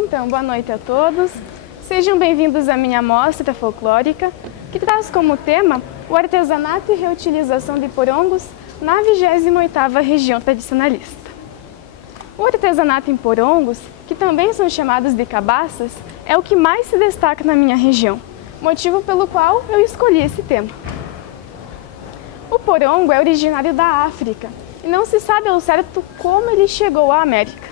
Então, boa noite a todos. Sejam bem-vindos à minha mostra folclórica, que traz como tema o artesanato e reutilização de porongos na 28ª região tradicionalista. O artesanato em porongos, que também são chamados de cabaças, é o que mais se destaca na minha região, motivo pelo qual eu escolhi esse tema. O porongo é originário da África e não se sabe ao certo como ele chegou à América.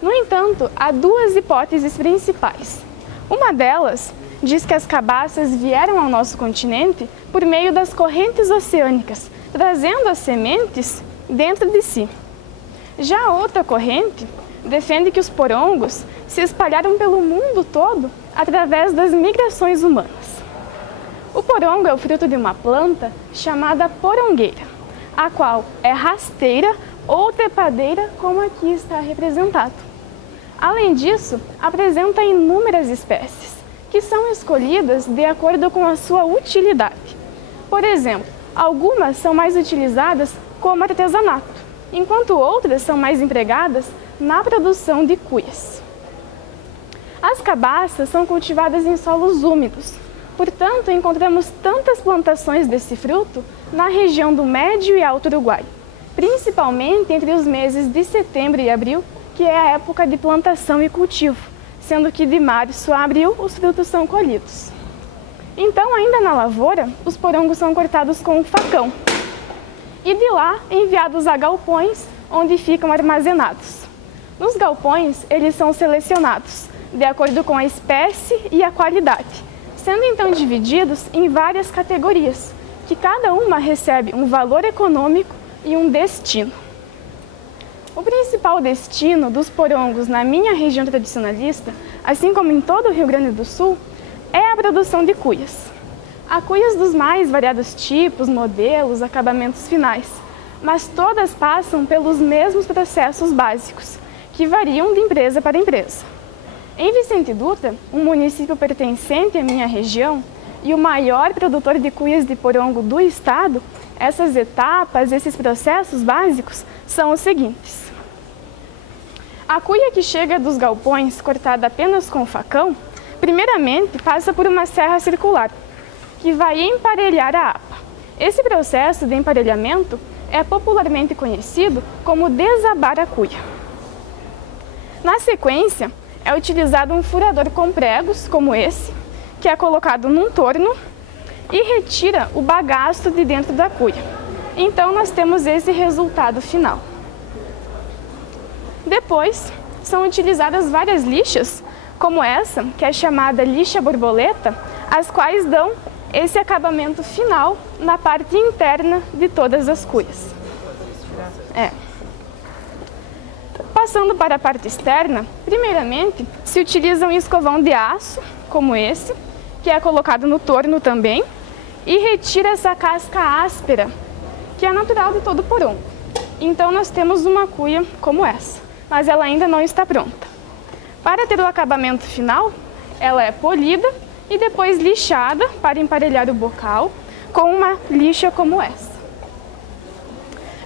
No entanto, há duas hipóteses principais. Uma delas diz que as cabaças vieram ao nosso continente por meio das correntes oceânicas, trazendo as sementes dentro de si. Já a outra corrente defende que os porongos se espalharam pelo mundo todo através das migrações humanas. O porongo é o fruto de uma planta chamada porongueira, a qual é rasteira ou trepadeira, como aqui está representado. Além disso, apresenta inúmeras espécies, que são escolhidas de acordo com a sua utilidade. Por exemplo, algumas são mais utilizadas como artesanato, enquanto outras são mais empregadas na produção de cuias. As cabaças são cultivadas em solos úmidos, portanto, encontramos tantas plantações desse fruto na região do Médio e Alto Uruguai, principalmente entre os meses de setembro e abril, que é a época de plantação e cultivo, sendo que de março a abril os frutos são colhidos. Então, ainda na lavoura, os porongos são cortados com um facão e de lá enviados a galpões, onde ficam armazenados. Nos galpões, eles são selecionados de acordo com a espécie e a qualidade, sendo então divididos em várias categorias, que cada uma recebe um valor econômico e um destino. O principal destino dos porongos na minha região tradicionalista, assim como em todo o Rio Grande do Sul, é a produção de cuias. Há cuias dos mais variados tipos, modelos, acabamentos finais, mas todas passam pelos mesmos processos básicos, que variam de empresa para empresa. Em Vicente Dutra, um município pertencente à minha região e o maior produtor de cuias de porongo do estado, essas etapas, esses processos básicos são os seguintes. A cuia que chega dos galpões cortada apenas com facão, primeiramente passa por uma serra circular, que vai emparelhar a apa. Esse processo de emparelhamento é popularmente conhecido como desabar a cuia. Na sequência, é utilizado um furador com pregos, como esse, que é colocado num torno e retira o bagaço de dentro da cuia. Então, nós temos esse resultado final. Depois, são utilizadas várias lixas, como essa, que é chamada lixa borboleta, as quais dão esse acabamento final na parte interna de todas as cuias. Passando para a parte externa, primeiramente, se utiliza um escovão de aço, como esse, que é colocado no torno também, e retira essa casca áspera, que é natural de todo porongo. Então, nós temos uma cuia como essa, mas ela ainda não está pronta. Para ter o acabamento final, ela é polida e depois lixada para emparelhar o bocal com uma lixa como essa.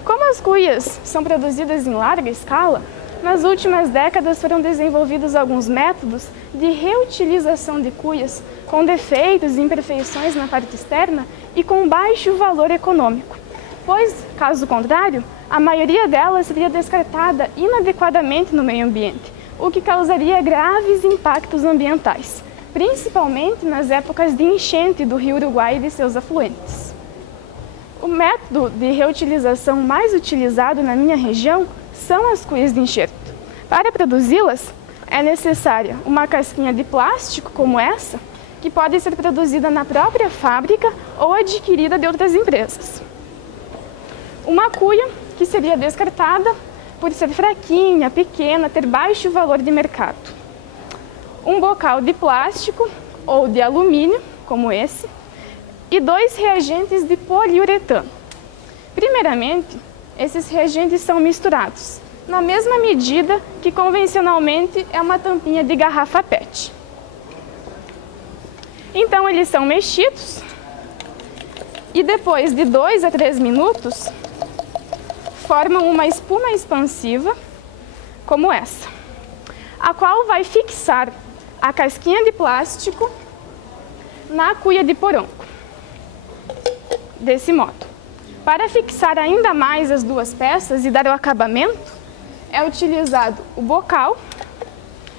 Como as cuias são produzidas em larga escala, nas últimas décadas foram desenvolvidos alguns métodos de reutilização de cuias com defeitos e imperfeições na parte externa e com baixo valor econômico, pois, caso contrário, a maioria delas seria descartada inadequadamente no meio ambiente, o que causaria graves impactos ambientais, principalmente nas épocas de enchente do Rio Uruguai e de seus afluentes. O método de reutilização mais utilizado na minha região são as cuias de enxerto. Para produzi-las, é necessária uma casquinha de plástico como essa, que pode ser produzida na própria fábrica ou adquirida de outras empresas. Uma cuia que seria descartada por ser fraquinha, pequena, ter baixo valor de mercado. Um bocal de plástico ou de alumínio, como esse, e 2 reagentes de poliuretano. Primeiramente, esses reagentes são misturados, na mesma medida que convencionalmente é uma tampinha de garrafa PET. Então, eles são mexidos e depois de 2 a 3 minutos, formam uma espuma expansiva, como essa. a qual vai fixar a casquinha de plástico na cuia de porongo, desse modo. Para fixar ainda mais as duas peças e dar o acabamento, é utilizado o bocal,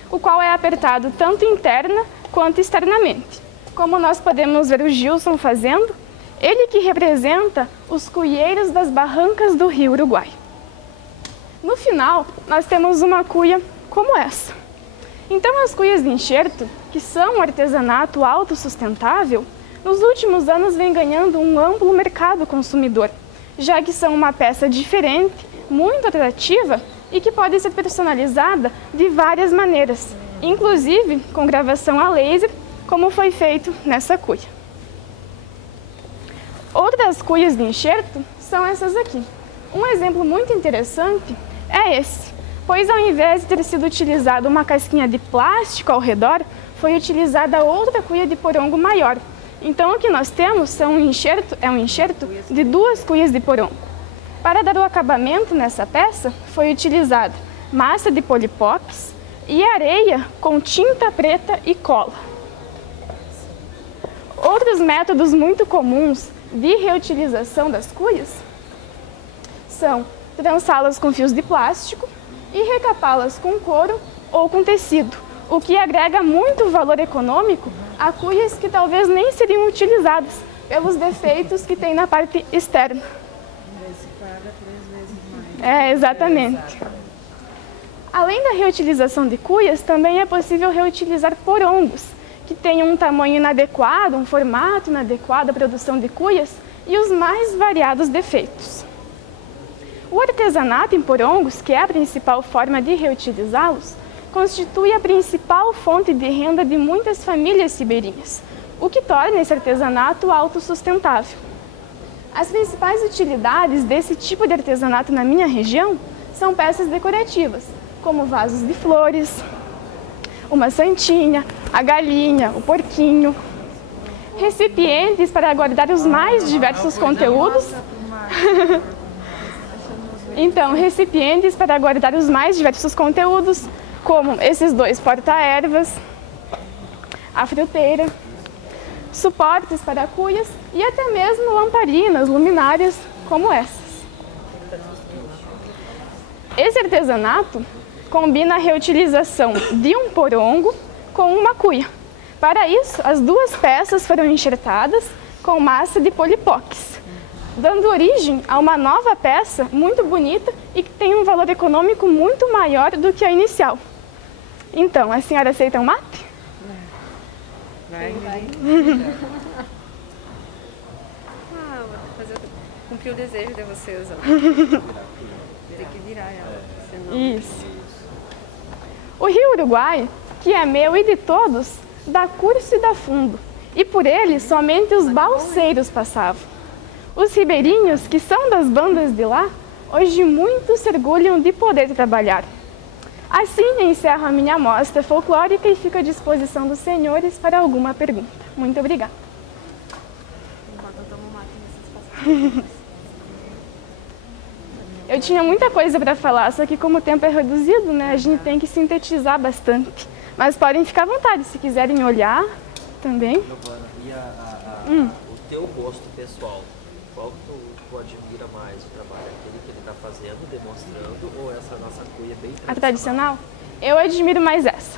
o qual é apertado tanto interna quanto externamente. Como nós podemos ver o Gilson fazendo, ele que representa os cuieiros das barrancas do Rio Uruguai. No final, nós temos uma cuia como essa. Então, as cuias de enxerto, que são um artesanato autossustentável, nos últimos anos vem ganhando um amplo mercado consumidor, já que são uma peça diferente, muito atrativa e que pode ser personalizada de várias maneiras, inclusive com gravação a laser, como foi feito nessa cuia. Outras cuias de enxerto são essas aqui. Um exemplo muito interessante é esse, pois ao invés de ter sido utilizada uma casquinha de plástico ao redor, foi utilizada outra cuia de porongo maior. Então o que nós temos é um enxerto de duas cuias de porongo. Para dar o acabamento nessa peça, foi utilizada massa de polipox e areia com tinta preta e cola. Outros métodos muito comuns de reutilização das cuias são trançá-las com fios de plástico e recapá-las com couro ou com tecido, o que agrega muito valor econômico a cuias que talvez nem seriam utilizadas pelos defeitos que tem na parte externa. Exatamente. Além da reutilização de cuias, também é possível reutilizar porongos, que tenham um tamanho inadequado, um formato inadequado à produção de cuias e os mais variados defeitos. O artesanato em porongos, que é a principal forma de reutilizá-los, constitui a principal fonte de renda de muitas famílias ribeirinhas, o que torna esse artesanato autossustentável. As principais utilidades desse tipo de artesanato na minha região são peças decorativas, como vasos de flores, uma santinha, a galinha, o porquinho, recipientes para guardar os mais diversos conteúdos. Então, recipientes para guardar os mais diversos conteúdos, como esses dois porta-ervas, a fruteira, suportes para cuias e até mesmo lamparinas, luminárias como essas. Esse artesanato combina a reutilização de um porongo com uma cuia. Para isso, as duas peças foram enxertadas com massa de polipox, dando origem a uma nova peça muito bonita e que tem um valor econômico muito maior do que a inicial. Então, a senhora aceita um mate? Vai. Vou fazer, cumprir o desejo de vocês. Tem que virar ela. Senão... Isso. O Rio Uruguai, que é meu e de todos, dá curso e dá fundo. E por ele, somente os balseiros passavam. Os ribeirinhos, que são das bandas de lá, hoje muitos se orgulham de poder trabalhar. Assim, encerro a minha amostra folclórica e fico à disposição dos senhores para alguma pergunta. Muito obrigada. Eu tinha muita coisa para falar, só que como o tempo é reduzido, né, a gente tem que sintetizar bastante. Mas podem ficar à vontade, se quiserem olhar também. Giovana, e o teu gosto pessoal? Qual tu admira mais o trabalho? Aquele que ele está fazendo, demonstrando, ou essa nossa cuia bem tradicional? A tradicional? Eu admiro mais essa.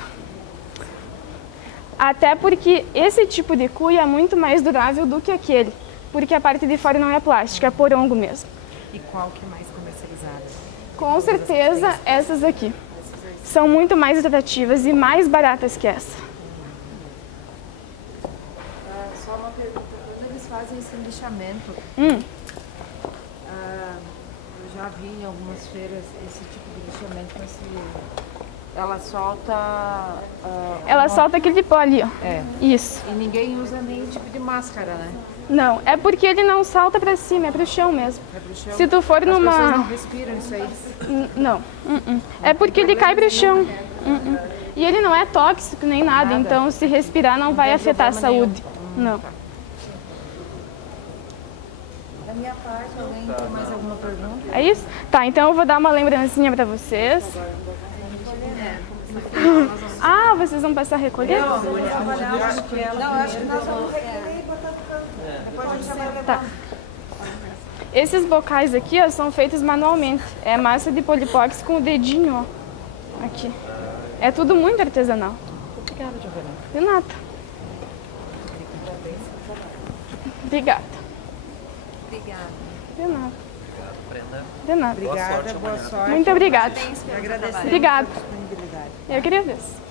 Até porque esse tipo de cuia é muito mais durável do que aquele. Porque a parte de fora não é plástica, é porongo mesmo. E qual que é mais comercializada? Com certeza essas aqui. São muito mais atrativas e mais baratas que essa. Só uma pergunta, quando eles fazem esse lixamento, eu já vi em algumas feiras esse tipo de lixamento, mas ela solta... Ela solta aquele pó ali, ó. É. Isso. E ninguém usa nenhum tipo de máscara, né? Não, é porque ele não salta pra cima, é pro chão mesmo. É pro chão. Se tu for As pessoas não numa... respiram isso aí. Não. É porque ele cai pro chão. E ele não é tóxico nem nada, então se respirar não vai afetar a saúde. Não. Da minha parte, alguém tem mais alguma pergunta? É isso? Tá, então eu vou dar uma lembrancinha pra vocês. no final nós vamos... Ah, vocês vão passar a recolher? Não, eu acho que nós vamos recolher e botar no canto. Depois a gente vai levar. Tá. Esses bocais aqui, ó, são feitos manualmente. É massa de polipox com o dedinho, ó. Aqui. É tudo muito artesanal. Obrigada, Giovana. De nada. Obrigada. Obrigada. De nada. Obrigado, Brenda. De nada. Obrigada, boa sorte. Muito obrigada. Parabéns pelo Agradecer trabalho. Obrigada. a disponibilidade. Eu agradeço.